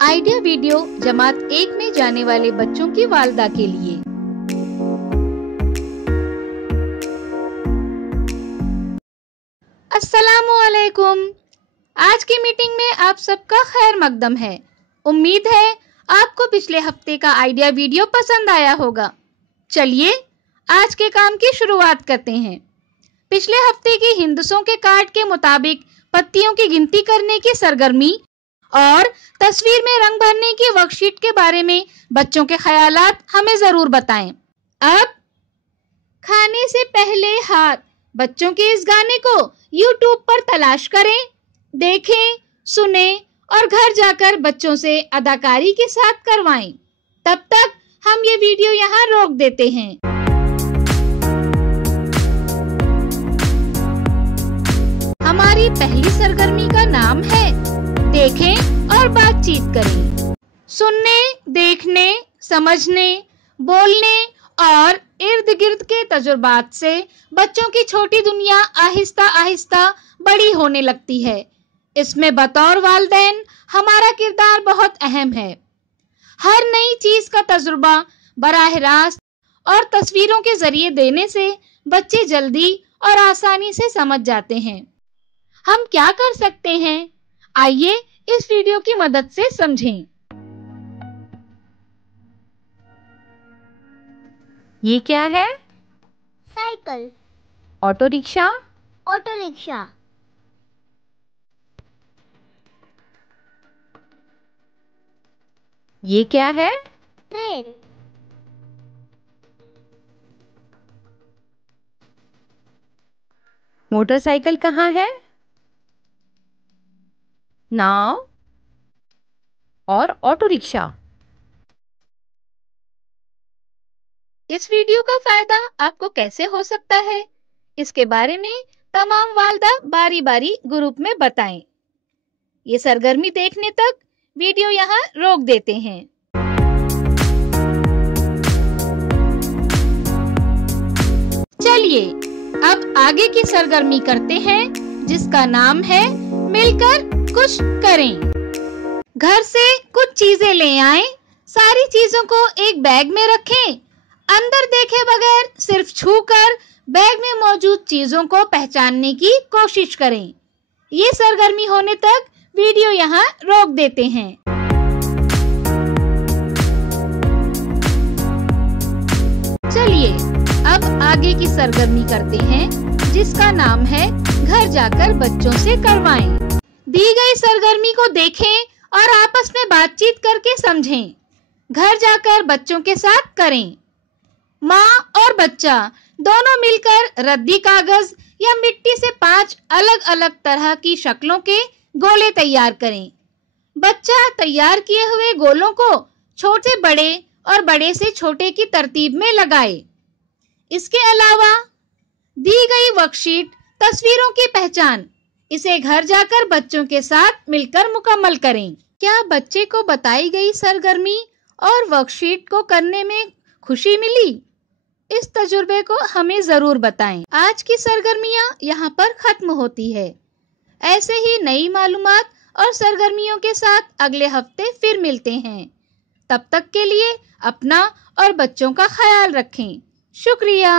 Idea video जमात 1 में जाने वाले बच्चों की वालिदा के लिए। अस्सलामुअलैकुम। आज की मीटिंग में आप सबका खैर मकदम है। उम्मीद है आपको पिछले हफ्ते का आइडिया वीडियो पसंद आया होगा। चलिए आज के काम की शुरुआत करते हैं। पिछले हफ्ते की हिंदसों के कार्ड के मुताबिक पत्तियों की गिनती करने की सरगर्मी और तस्वीर में रंग भरने की वर्कशीट के बारे में बच्चों के ख्यालात हमें जरूर बताएं। अब खाने से पहले हाथ बच्चों के इस गाने को YouTube पर तलाश करें, देखें, सुने और घर जाकर बच्चों से अदाकारी के साथ करवाएं। तब तक हम ये वीडियो यहाँ रोक देते हैं। हमारी पहली सरगर्मी का नाम है देखें और बातचीत करें। सुनने, देखने, समझने, बोलने और इर्द गिर्द के तजुर्बात से बच्चों की छोटी दुनिया आहिस्ता आहिस्ता बड़ी होने लगती है। इसमें बतौर वालिदैन हमारा किरदार बहुत अहम है। हर नई चीज का तजुर्बा बराह रास्त और तस्वीरों के जरिए देने से बच्चे जल्दी और आसानी से समझ जाते हैं। हम क्या कर सकते हैं? आइए इस वीडियो की मदद से समझें। ये क्या है? Cycle, auto rickshaw, auto rickshaw, ये क्या है? ट्रेन, मोटरसाइकिल कहाँ है? नाव और ऑटो रिक्शा। इस वीडियो का फायदा आपको कैसे हो सकता है, इसके बारे में तमाम वालिदा बारी बारी ग्रुप में बताएं। ये सरगर्मी देखने तक वीडियो यहाँ रोक देते हैं। चलिए अब आगे की सरगर्मी करते हैं, जिसका नाम है मिलकर कुछ करें। घर से कुछ चीजें ले आएं, सारी चीजों को एक बैग में रखें, अंदर देखे बगैर सिर्फ छूकर बैग में मौजूद चीजों को पहचानने की कोशिश करें। ये सरगर्मी होने तक वीडियो यहाँ रोक देते हैं। चलिए अब आगे की सरगर्मी करते हैं, जिसका नाम है घर जाकर बच्चों से करवाएं। दी गई सरगर्मी को देखें और आपस में बातचीत करके समझें। घर जाकर बच्चों के साथ करें। माँ और बच्चा दोनों मिलकर रद्दी कागज या मिट्टी से 5 अलग अलग तरह की शक्लों के गोले तैयार करें। बच्चा तैयार किए हुए गोलों को छोटे बड़े और बड़े से छोटे की तरतीब में लगाए। इसके अलावा दी गई वर्कशीट तस्वीरों की पहचान, इसे घर जाकर बच्चों के साथ मिलकर मुकम्मल करें। क्या बच्चे को बताई गई सरगर्मी और वर्कशीट को करने में खुशी मिली? इस तजुर्बे को हमें जरूर बताएं। आज की सरगर्मियां यहाँ पर खत्म होती है। ऐसे ही नई मालूमात और सरगर्मियों के साथ अगले हफ्ते फिर मिलते हैं। तब तक के लिए अपना और बच्चों का ख्याल रखें। शुक्रिया।